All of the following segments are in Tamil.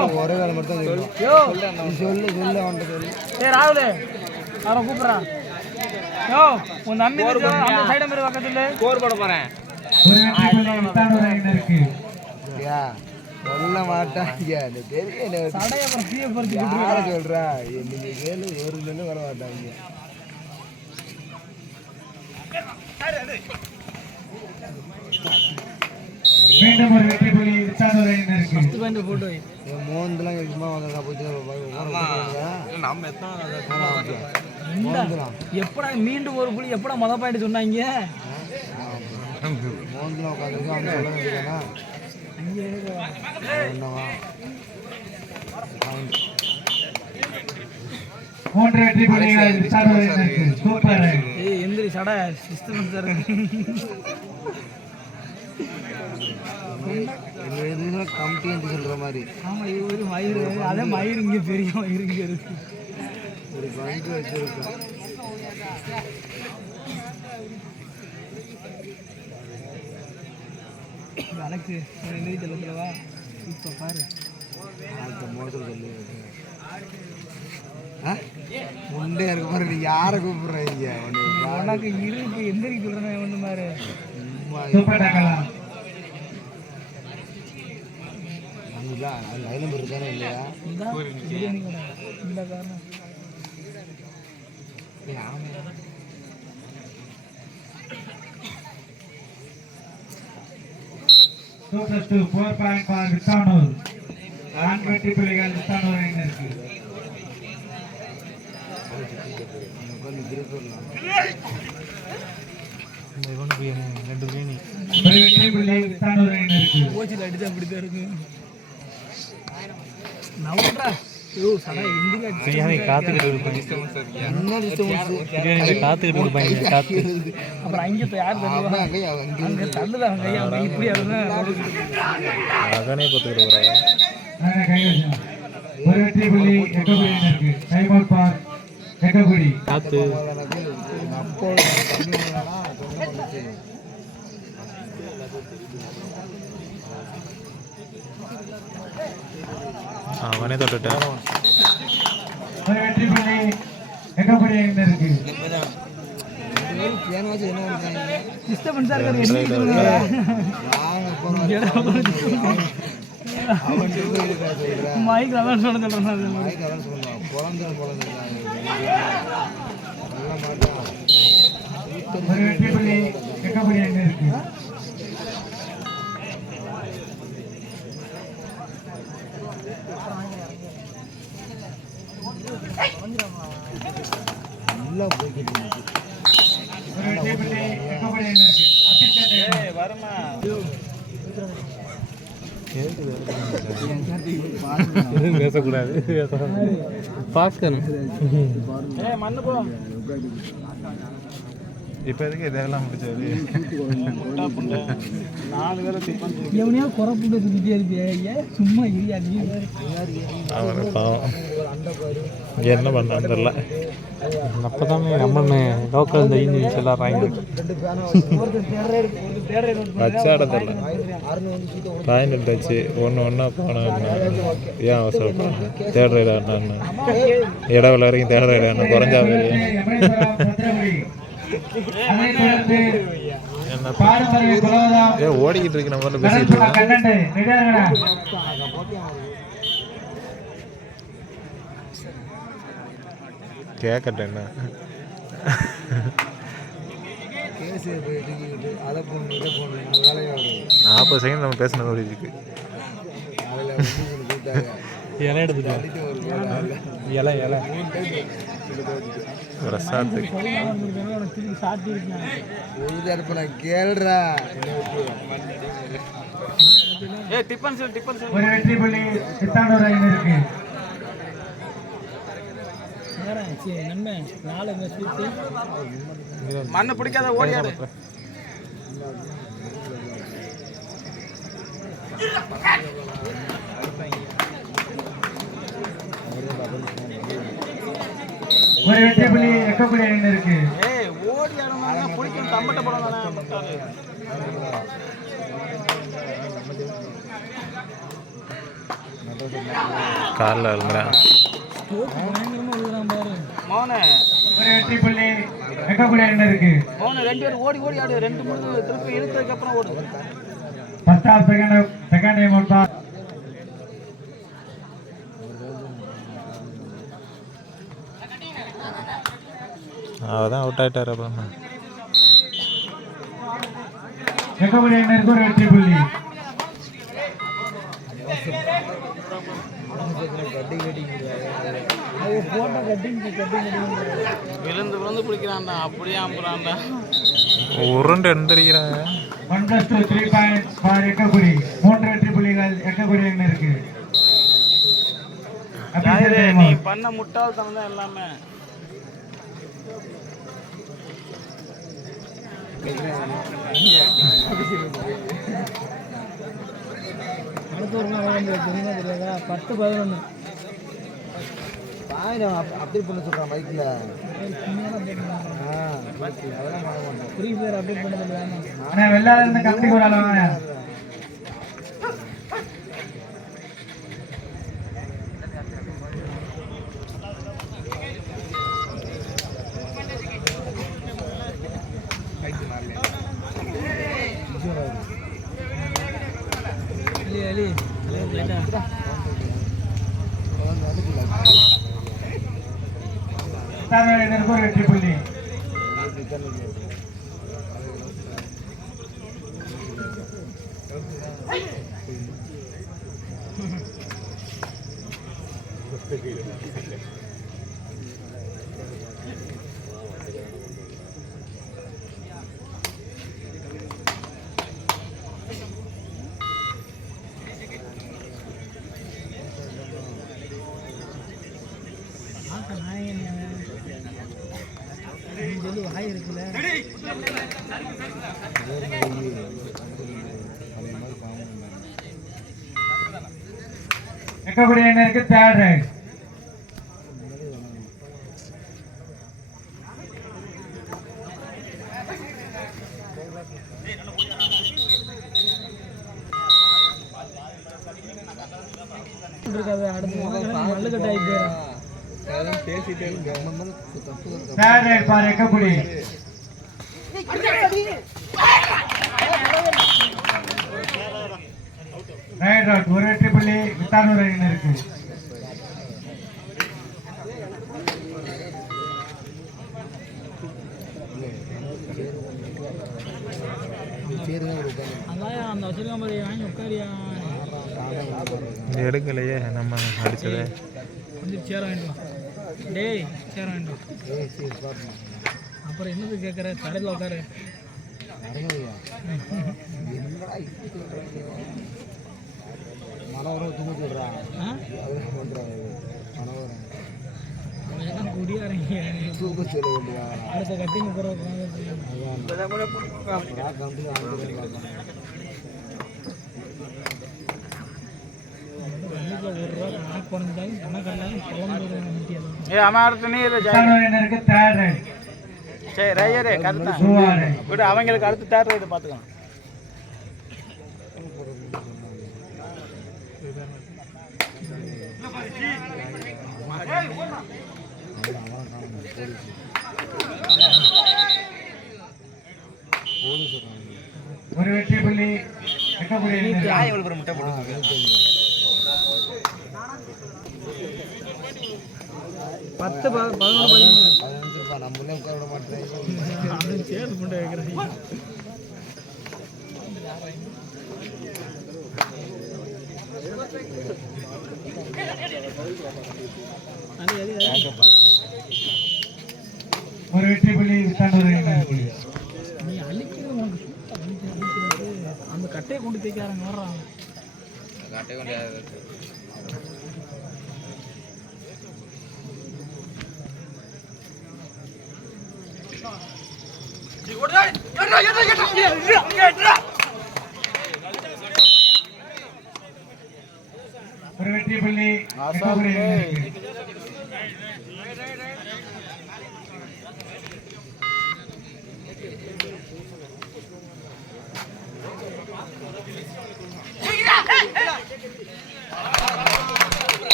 ஒரே வேலை மட்டும் தான் சொல்லு சொல்லு அவன்கிட்ட சொல்லு. ஏ ராகுல் அவன் கூப்பிட்றான். யோ உன் நம்பி அந்த சைடு மாதிரி பக்கத்துல ஸ்கோர் போட போறேன். சொல்ல மாட்டாங்க தெரியும் சொல்றா நீங்க கேளு ஒரு நின்று வர மாட்டாங்க. மீண்டும் ஒரு வெற்றி புள்ளி போட்டோ மோந்தெல்லாம் சும்மா எப்படா மீண்டும் ஒரு புள்ளி எப்படா மொதல் பாயிண்ட் சொன்னாங்க. மோந்தெல்லாம் உட்காந்து அவங்க சொல்ல வேண்டியதானா மூன்று வெற்றி புள்ளிகள் சூப்பர். ஏய் எந்திரி சட சிஸ்டம் சார் கமிட்டி என்று சொல்ற மாதிரி. ஆமா இது மயிறு அதே மயிறு இங்க பெரிய மயிறு இங்க இருக்கு. ஒரு பங்கு வச்சிருக்கோம். அலெக்ஸ் ஒரு நிதி தெரியலவா இப்ப பாரு அந்த மோட்டர் சொல்லி முண்டே இருக்க பாரு. நீ யாரை கூப்பிடுறீங்க உனக்கு இருக்கு எந்திரிக்க சொல்றேன் ஒண்ணு மாதிரி லைன் நம்பர் இருக்கானே இல்லையா இந்த காரணம் சூப்பர் 4 பாயிண்ட் ஃபார் விசானூர். 4 வெற்றி புள்ளிகள் விசானூர் அணியினருக்கு. கோச்சில் அடிச்சா அப்படித்தான் இருக்கு. நவுட்ரா யோ சடா இந்தியா காத்துக்கிட்டு இருப்பாங்க. காத்துக்கிட்டு இருப்பாங்க காத்து. அப்புறம் அங்கே யார் தள்ளுவா அங்கே தள்ளுதான் கையா இப்படி அதனே பார்த்துக்கிட்டு வராங்க. ஒரு வெற்றி புள்ளி எக்ககுடி டைம் அவுட் பார் எக்ககுடி. காத்து அவனே தொட்டுட்டேன். ஒரு வெற்றி புள்ளி எக்ககுடி அணியினருக்கு. டிஸ்டர்பன்ஸா இருக்காரு மைக் அதான் சொல்ல சொல்றேன். ஒரு வெற்றி புள்ளி எக்ககுடி அணியினருக்கு. நல்லா போய்கிட்டு பேசக்கூடாது பார்க்கணும். இப்போ எதுக்கு இதெல்லாம் முடிச்சது? எவனையா குறை புண்டு சுத்திட்டே இருக்கு. சும்மா இல்லையா நீ அவனை பாவம் என்ன பண்ணான்னு தெரியல. அப்போதான் அம்மன்னு லோக்கல் இந்த இன்ஜின்ஸ் எல்லாம் வாங்கி வச்சாட தெரியல. பாயிண்ட் வச்சு ஒன்றா போனோம்னா ஏன் அவசரப்படணும்? தேர்ட் ரைடு ஆடினா இடவில் வரைக்கும் தேர்ட் ரைடு ஆடினா குறைஞ்சா பேர் ஓடிக்கிட்டு இருக்கு. நம்ம பேசிட்டு இருக்கோம். கேட்கட்டேன் என்ன 40 செகண்ட் நம்ம பேசினது ஒரு இதுக்கு இலை எடுத்துட்டேன். இலை இலை கேள்றா. ஒரு வெற்றி புள்ளி சித்தானூர் அணியினருக்கு. மண்ணை பிடிக்காத ஓடியாடு. ஒரு வெற்றி புள்ளி எக்ககுடி அணியினருக்கு. ஓடியாடு பிடிக்கும் தம்பட்ட படம் தானே. காலில் விழுந்துறான். மோனே ஒரு வெற்றி புள்ளி எக்கக்கூடிய என்ன இருக்கு? மோனே 2 பேர் ஓடி ஓடி ஆடு 2 3 திருப்பி இழுத்ததுக்கு அப்புறம் ஓடு. First half second time out தான். அவதான் அவுட் ஆயிட்டார். அப்புறம் எக்கக்கூடிய என்ன இருக்கு? ஒரு வெற்றி புள்ளி. விழுந்து விழுந்து பிடிக்கிறான்டா, அப்படியே அம்புறான்டா. உருண்டு எந்திரிக்கிறாங்க. 1+2 3 பாயிண்ட்ஸ் ஃபார் எக்ககுடி. 3 வெற்றி புள்ளிகள் எக்ககுடி என்ன இருக்கு? நீ பண்ண முட்டாள்தனம் தான் எல்லாமே. அடுத்த ஒரு நாள் தெரியாதா? 10-11 அப்டேட் பண்ண சொல்றான் பைக்ல. ஃப்ரீ ஃபயர் அப்டேட் பண்ணது ஆனா வெள்ளால இருந்து கம்பெனிக்கு ஒரு அளவாங்க. ஒரு வெற்றி புள்ளி. வாய் இருக்குல்ல எக்கபடி என்ன இருக்கு? Third right. Third right for எக்கபடி. Right out. ஒரு வெற்றி புள்ளி வித்தானூர் அணியினர் இருக்கு. எடுக்கலையே நம்ம அடிச்சதே. சேர வேண்டும். டேய் சேர வேண்டும். அப்புறம் என்னது கேட்குற? கடையில் உட்காரு. மனோரம் தூங்க சொல்றான். குடியாரங்க தூக்க சொல்ல வேண்டியா? அடுத்த கட்டிங் போகிறோம். அவங்களுக்கு அடுத்து தேர்ட் ரைடு பார்த்துக்கலாம். ஒரு வெற்றி புள்ளி பத்து 11 நம்மளே உட்கார விட மாட்டேன். ஒரு வெற்றி புள்ளி வித்தானூர். நீ அழிக்கிறது உனக்கு அந்த கட்டையை கொண்டு தைக்காரங்க வர்றாங்க. கட்டை கொண்டு ஒரு வெற்றி புள்ளி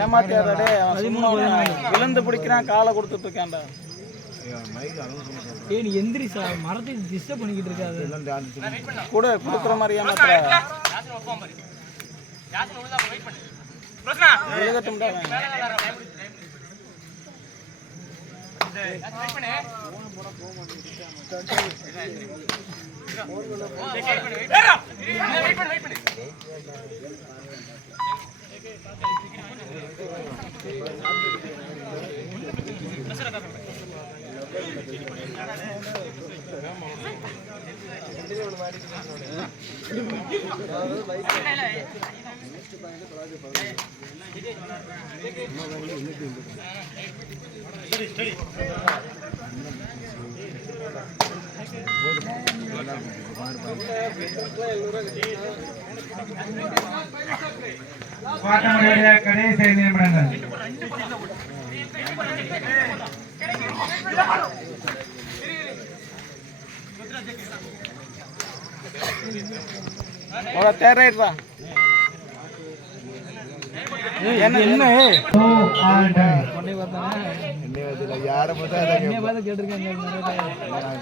ஏமாத்தியாடே விழுந்து பிடிக்கிறான் காலை கொடுத்துட்டு இருக்கான்டா. ஏய் நீ எந்திரி சார், மரத்தை டிஸ்டர்ப் பண்ணிக்கிட்டு இருக்காது கூட கொடுக்குற மாதிரி ஏமாத்துற. விழுகட்டும்டா கடைசி 5 நிமிடங்கள். தேர் ரைட் வா. என்ன என்னை யாரை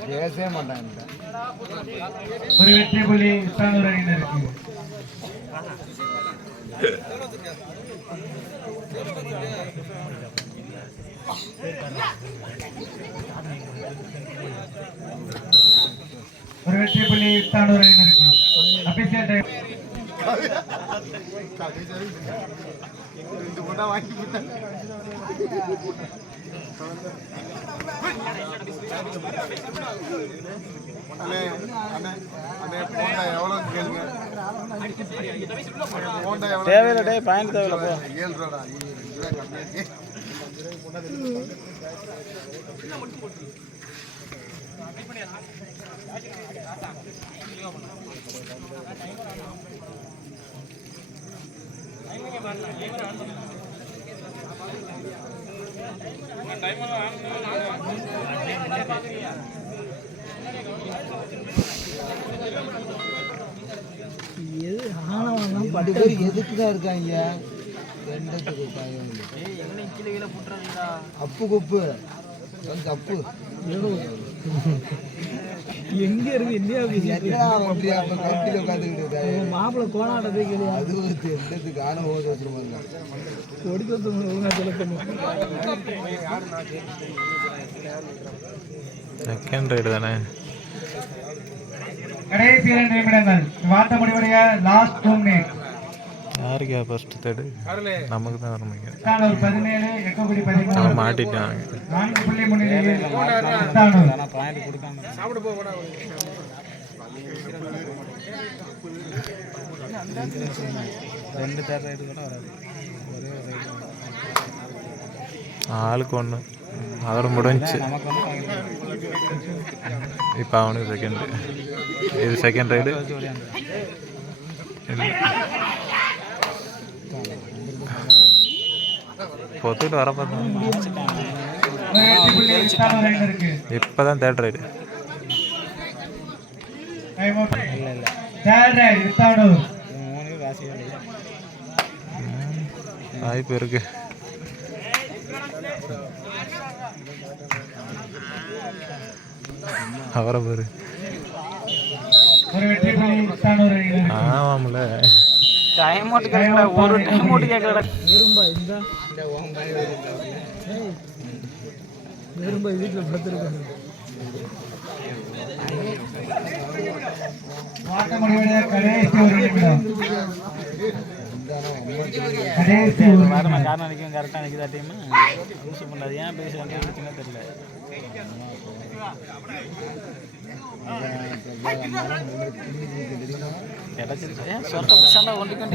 பேசவே மாட்டாங்க. ஒரு வெற்றி புள்ளி இஸ்தானூர் அணியினருக்கு. ஒரு வெற்றி புள்ளி இஸ்தானூர் அணியினருக்கு. அபிஷேக் டைம். தேவையில்லை டே, பாயிண்ட் தேவையில்லை. எதுக்குதான் இருக்காங்க அப்பு குப்பு தப்பு எங்க இருக்கு மாப்பிள்ள கோணாட்டதே கிடையாது. அது ஒரு எந்தத்துக்கு ஆன வச்சிருப்பாங்க. செகண்ட் ரைடு தானே. கடைசி 2 நிமிடங்கள். வாட்ட முடிவுடைய லாஸ்ட் 2 மினிட். யாருக்கு ஃபர்ஸ்ட் தேர்டு? நமக்கு தான் வரணுங்க. 17 எக்கோகுடி 13 மாட்டிட்டாங்க. 4 புள்ளி முன்னிலையில் இஸ்தானூர். பாயிண்ட் கொடுக்காம சாப்பிட போக கூட ரெண்டு தேர் ரைடு கூட வராது. ஒரே ஒரு ரைடு ஆளுக்கு ஒன்று அதோட முடிஞ்சு. இப்போ அவனுக்கு செகண்ட். இது செகண்ட் ரைடு. பொத்துட்டு வர பார்த்தா இப்போதான் தேர்ட் ரைடு. வாய்ப்பு இருக்கு. அவரை பாரு. ஆமாம்ல டைம் அவுட் கேட்கல, ஒரு டைம் அவுட் கேட்கல. விரும்ப வீட்டில் படுத்துருக்காங்க. காரணம் நிற்கும் கரெக்டாக நிற்குதா டீம் யூஸ் பண்ணாது. ஏன் பேச வந்துச்சுன்னா தெரியல. கிடைச்சிருக்கு சொட்ட புஷாண்டா ஒன்றுக்கு